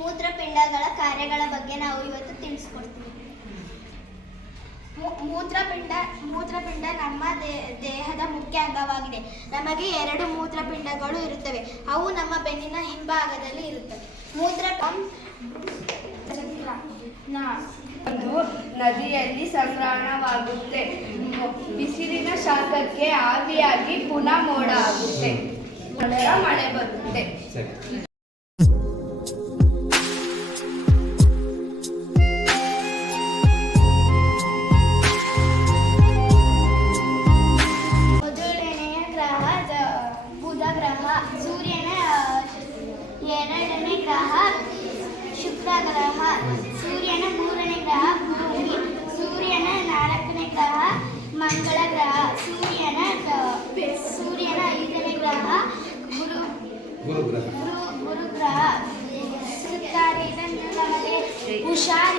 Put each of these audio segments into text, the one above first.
ಮೂತ್ರಪಿಂಡಗಳ ಕಾರ್ಯಗಳ ಬಗ್ಗೆ ನಾವು ಇವತ್ತು ತಿಳಿಸ್ಕೊಡ್ತೀವಿ. ಮೂತ್ರಪಿಂಡ ನಮ್ಮ ದೇಹದ ಮುಖ್ಯ ಅಂಗವಾಗಿದೆ. ನಮಗೆ 2 ಮೂತ್ರಪಿಂಡಗಳು ಇರುತ್ತವೆ. ಅವು ನಮ್ಮ ಬೆನ್ನಿನ ಹಿಂಭಾಗದಲ್ಲಿ ಇರುತ್ತವೆ. ನದಿಯಲ್ಲಿ ಸಂಗ್ರಹಣವಾಗುತ್ತೆ. ಬಿಸಿಲಿನ ಶಾಖಕ್ಕೆ ಆವಿಯಾಗಿ ಪುನಃ ಮೋಡ ಆಗುತ್ತೆ. ಮಳೆ ಬರುತ್ತೆ. ಮೊದಲನೆಯ ಗ್ರಹ ಬುಧ ಗ್ರಹ. ಸೂರ್ಯನ 2ನೇ ಗ್ರಹ ಶುಕ್ರ ಗ್ರಹ. ಸೂರ್ಯನ 3ನೇ ಗ್ರಹ ಭೂಮಿ. ಸೂರ್ಯನ 4ನೇ ಗ್ರಹ ಮಂಗಳ ಗ್ರಹ. ಸೂರ್ಯನ 5ನೇ ಗ್ರಹ ಗುರು ಗ್ರಹ. ಸುತ್ತಾರೆ. ಇದನ್ನು ನಮಗೆ ಹುಷಾರ್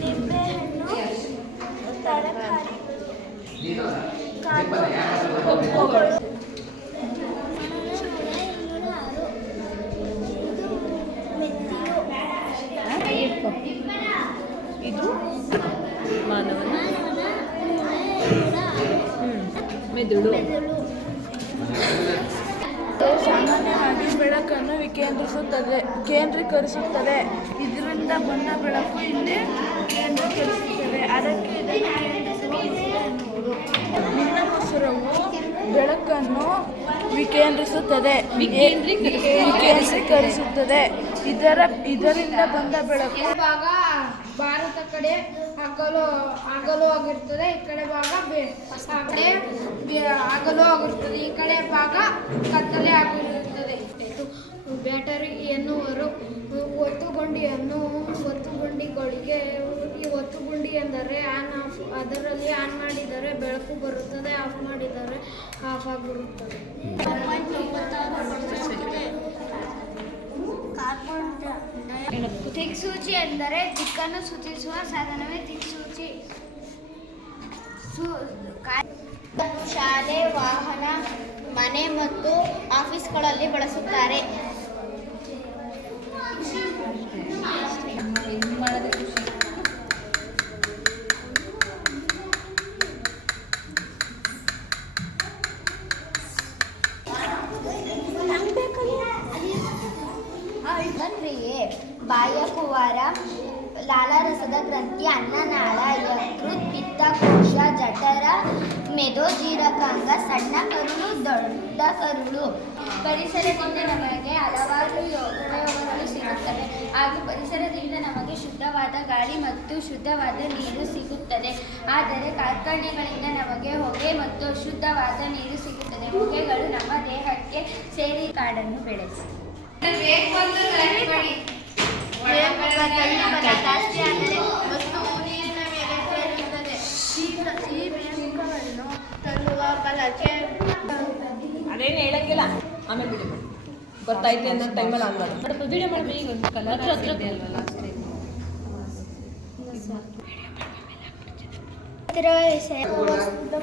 ನಿಂಬೆಹಣ್ಣು, ತರಕಾರಿಗಳು, ಇದು ಮಾನವನ ಮೆದುಳು. ಸಾಮಾನ್ಯವಾಗಿ ಬೆಳಕನ್ನು ಕೇಂದ್ರೀಕರಿಸುತ್ತದೆ. ಇದರಿಂದ ಬಂದ ಬೆಳಕು ಇಲ್ಲಿ ಕೇಂದ್ರೀಕರಿಸುತ್ತದೆ. ಅದಕ್ಕೆ ಇದನ್ನು ಕೇಂದ್ರಿಸುವ ಎನ್ನುವುದು. ನೀಲಮಸೂರವು ಬೆಳಕನ್ನು ವಿಕೇಂದ್ರೀಕರಿಸುತ್ತದೆ. ಇದರಿಂದ ಬಂದ ಬೆಳಕು ಭಾಗ ಭಾರತ ಕಡೆ ಹಗಲು ಆಗಿರ್ತದೆ. ಈ ಕಡೆ ಭಾಗ ಹಗಲು ಆಗಿರ್ತದೆ. ಈ ಕಡೆ ಭಾಗ ಕತ್ತಲೆ ಆಗಿರುತ್ತದೆ. ಬ್ಯಾಟರಿ ಎನ್ನುವರು ಒತ್ತುಗುಂಡಿಗಳಿಗೆ ಈ ಒತ್ತುಗುಂಡಿ ಎಂದರೆ ಆನ್ ಆಫ್. ಅದರಲ್ಲಿ ಆನ್ ಮಾಡಿದರೆ ಬೆಳಕು ಬರುತ್ತದೆ, ಆಫ್ ಮಾಡಿದರೆ ಆಫ್ ಆಗಿರುತ್ತದೆ. ದಿಕ್ಸೂಚಿ ಎಂದರೆ ದಿಕ್ಕನ್ನು ಸೂಚಿಸುವ ಸಾಧನವೇ ದಿಕ್ಸೂಚಿ. ಶಾಲೆ, ವಾಹನ, ಮನೆ ಮತ್ತು ಆಫೀಸ್ಗಳಲ್ಲಿ ಬಳಸುತ್ತಾರೆ. ಕ್ರಿಯೆ ಬಾಹ್ಯಕುವಾರ, ಲಾಲಾರಸದ ಗ್ರಂಥಿ, ಅನ್ನನಾಳ, ಯಕೃತ್, ಪಿತ್ತಕೋಶ, ಜಠರ, ಮೇದೋಜೀರಕಾಂಗ, ಸಣ್ಣ ಕರುಳು, ದೊಡ್ಡ ಕರುಳು. ಪರಿಸರದಿಂದ ನಮಗೆ ಹಲವಾರು ಉಪಯೋಗಗಳು ಸಿಗುತ್ತವೆ ಹಾಗೂ ಪರಿಸರದಿಂದ ನಮಗೆ ಶುದ್ಧವಾದ ಗಾಳಿ ಮತ್ತು ಶುದ್ಧವಾದ ನೀರು ಸಿಗುತ್ತದೆ. ಆದರೆ ಕಾರ್ಖಾನೆಗಳಿಂದ ನಮಗೆ ಹೊಗೆ ಮತ್ತು ಅಶುದ್ಧವಾದ ನೀರು ಸಿಗುತ್ತದೆ. ಹೊಗೆಗಳು ನಮ್ಮ ದೇಹಕ್ಕೆ ಸೇರಿ ಕಾಡನ್ನು ಬೆಳೆಸಿ ಜಾಸ್ತಿ ಆದರೆ ವಸ್ತು ನೀರಿನ ಮೇಲೆ ಸೇರುತ್ತದೆ. ಈ ಬೇರುಗಳನ್ನು ತರುವ ಬಲಕ್ಕೆ ಅದೇನು ಹೇಳಂಗಿಲ್ಲ. ಆಮೇಲೆ ಬಿಡಿ ಗೊತ್ತಾಯ್ತು ಅನ್ನೋ ಟೈಮಲ್ಲಿ ಆನ್ ಮಾಡಿ ವಿಡಿಯೋ ಮಾಡಿ. ಈಗ ಒಂದು ಕಲರ್ ಇದೆ ಅಲ್ವಲ್ಲ ಅಷ್ಟೇ.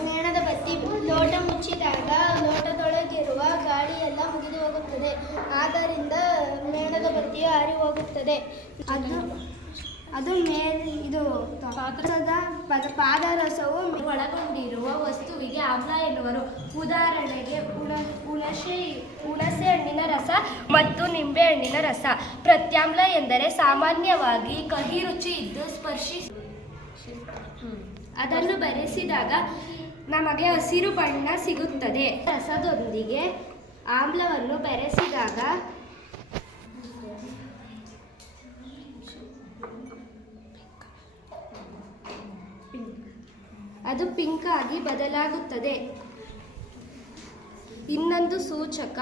ಮೇಣದ ಬತ್ತಿ ಲೋಟ ಮುಚ್ಚಿದಾಗ ಲೋಟದೊಳಗಿರುವ ಗಾಳಿಯೆಲ್ಲ ಮುಗಿದು ಹೋಗುತ್ತದೆ. ಆದ್ದರಿಂದ ಮೇಣದ ಬತ್ತಿಯು ಆರಿ ಹೋಗುತ್ತದೆ. ಪಾದರಸವು ಒಳಗೊಂಡಿರುವ ವಸ್ತುವಿಗೆ ಆಮ್ಲ ಎನ್ನುವರು. ಉದಾಹರಣೆಗೆ ಹುಣಸೆ ಹಣ್ಣಿನ ರಸ ಮತ್ತು ನಿಂಬೆ ಹಣ್ಣಿನ ರಸ. ಪ್ರತ್ಯಾಮ್ಲ ಎಂದರೆ ಸಾಮಾನ್ಯವಾಗಿ ಕಹಿ ರುಚಿ ಇದ್ದು ಅದನ್ನು ಬೆರೆಸಿದಾಗ ನಮಗೆ ಹಸಿರು ಬಣ್ಣ ಸಿಗುತ್ತದೆ. ರಸದೊಂದಿಗೆ ಆಮ್ಲವನ್ನು ಬೆರೆಸಿದಾಗ ಅದು ಪಿಂಕ್ ಆಗಿ ಬದಲಾಗುತ್ತದೆ. ಇನ್ನೊಂದು ಸೂಚಕ